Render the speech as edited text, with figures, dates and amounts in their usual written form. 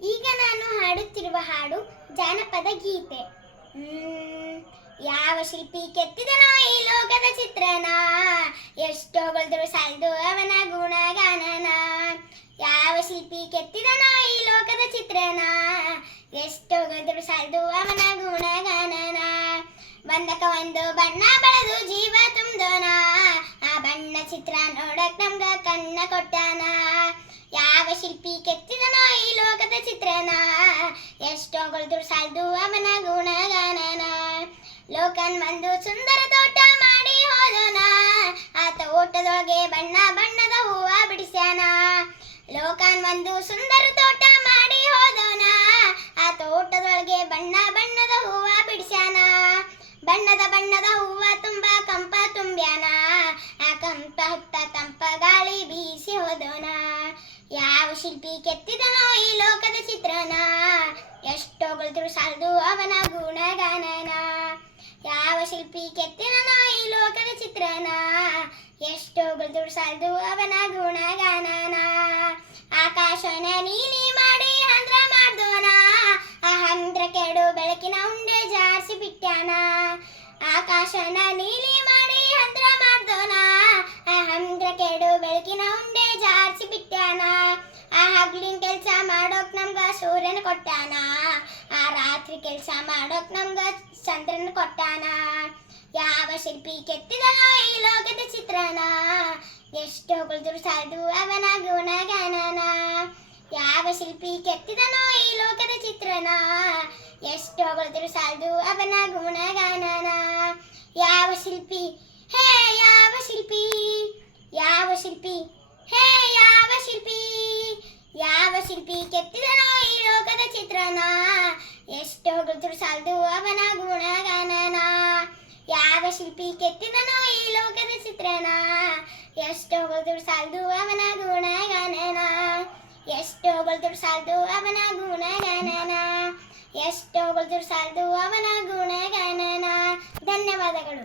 ಈಗ ನಾನು ಹಾಡುತ್ತಿರುವ ಹಾಡು ಜಾನಪದ ಗೀತೆ. ಯಾವ ಶಿಲ್ಪಿ ಕೆತ್ತಿದನೋ ಈ ಲೋಕದ ಚಿತ್ರನ, ಎಷ್ಟೋ ಹೊಗಳಿದ್ರು ಸಾಲದು ಅವನ ಗುಣಗಾನನ. ಯಾವ ಶಿಲ್ಪಿ ಕೆತ್ತಿದನೋ ಈ ಲೋಕದ ಚಿತ್ರನ, ಎಷ್ಟೋ ಹೊಗಳಿದ್ರು ಸಾಲದು ಅವನ ಗುಣಗಾನನ. ಬಂದಕ ಒಂದು ಬಣ್ಣ ಬೆಳೆದು ಜೀವ ತುಂಬ್ದೋನ, ಆ ಬಣ್ಣ ಚಿತ್ರ ನೋಡಕ್ ನಮ್ಗ ಕಣ್ಣ ಕೊಟ್ಟಾನ. ಯಾವ ಶಿಲ್ಪಿ ಕೆತ್ತಿದನೋ ಈ ಲೋಕದ ಚಿತ್ರನ, ಎಷ್ಟೋ ಹೊಗಳಿದ್ರು ಸಾಲದು ಅವನ ಗುಣಗಾನನ. ಲೋಕನ್ ಬಂದು ಸುಂದರ ತೋಟ ಮಾಡಿ ಹೋದೋನ, ಆ ತೋಟದೊಳಗೆ ಬಣ್ಣ ಬಣ್ಣದ ಹೂವ ಬಿಡಿಸ್ಯಾನ. ಲೋಕನ್ ಬಂದು ಸುಂದರ ತೋಟ ಮಾಡಿ ಹೋದೋನ, ಆ ತೋಟದೊಳಗೆ ಬಣ್ಣ ಬಣ್ಣದ ಹೂವ ಬಿಡಿಸ್ಯಾನ. ಬಣ್ಣದ ಬಣ್ಣದ ಹೂವ ತುಂಬ ಕಂಪ ತುಂಬ್ಯಾನ, ಆ ಕಂಪ ಹೊತ್ತ ತಂಪ ಗಾಳಿ ಬೀಸಿ ಹೋದೋನ. ಯಾವ ಶಿಲ್ಪಿ ಕೆತ್ತಿದನೋ ಈ ಲೋಕದ ಚಿತ್ರನ, ಎಷ್ಟೋ ಹೊಗಳಿದ್ರು ಸಾಲದು ಅವನ ಗುಣಗಾನನ. ಯಾವ ಶಿಲ್ಪಿ ಕೆತ್ತಿದನೋ ಈ ಲೋಕದ ಚಿತ್ರನ, ಎಷ್ಟೋ ಹೊಗಳಿದ್ರು ಸಾಲದು ಅವನ ಗುಣಗಾನನ. ಆಕಾಶನ ನೀಲಿ ಮಾಡಿ ಹಂದ್ರ ಮಾಡ್ದೋನ, ಆ ಹಂದ್ರ ಕೆಡು ಬೆಳಕಿನ ಉಂಡೆ ಜಾರಿಸಿ ಬಿಟ್ಟಾನ. ಆಕಾಶನ ನೀಲಿ ಮಾಡಿ ಹಂದ್ರ ಮಾಡ್ದೋನ, ಆ ಹಂದ್ರ ಕೆಡು ಬೆಳಕಿನ ಉಂಡೆ ಜಾರಿಸಿ ಬಿಟ್ಟಾನ. ಆ ಹಗ್ಲಿನ ಕೆಲ್ಸ ಮಾಡೋಕ್ ನಮ್ಗ ಸೂರ್ಯನ ಕೊಟ್ಟಾನ, ಆ ರಾತ್ರಿ ಕೆಲ್ಸ ಮಾಡೋಕ್ ನಮ್ಗ ಚಂದ್ರನ ಕೊಟ್ಟಾನ. ಯಾವ ಶಿಲ್ಪಿ ಕೆತ್ತಿದನೋ ಈ ಲೋಕದ ಚಿತ್ರನ, ಎಷ್ಟೋ ಹೊಗಳಿದ್ರು ಸಾಲದು ಅವನ ಗುಣಗಾನನ. ಯಾವ ಶಿಲ್ಪಿ ಕೆತ್ತಿದನೋ ಈ ಲೋಕದ ಚಿತ್ರನ, ಎಷ್ಟೋ ಹೊಗಳಿದ್ರು ಸಾಲದು ಅವನ ಗುಣಗಾನನ. ಯಾವ ಶಿಲ್ಪಿ ಹೇ ಯಾವ ಶಿಲ್ಪಿ, ಯಾವ ಶಿಲ್ಪಿ ಹೇ ಯಾವ ಶಿಲ್ಪಿ, ಯಾವ ಶಿಲ್ಪಿ ಕೆತ್ತಿದನೋ ಈ ಲೋಕದ ಚಿತ್ರನ, ಎಷ್ಟೋ ಹೊಗಳಿದ್ರು ಸಾಲದು ಅವನ ಗುಣಗಾನನ. ಯಾವ ಶಿಲ್ಪಿ ಕೆತ್ತಿದನೋ ಈ ಲೋಕದ ಚಿತ್ರನ, ಎಷ್ಟೋ ಹೊಗಳಿದ್ರು ಸಾಲದು ಅವನ ಗುಣಗಾನನ. ಎಷ್ಟೋ ಹೊಗಳಿದ್ರು ಸಾಲದು ಅವನ ಗುಣಗಾನನ, ಎಷ್ಟೋ ಹೊಗಳಿದ್ರು ಸಾಲದು ಅವನ ಗುಣಗಾನನ. ಧನ್ಯವಾದಗಳು.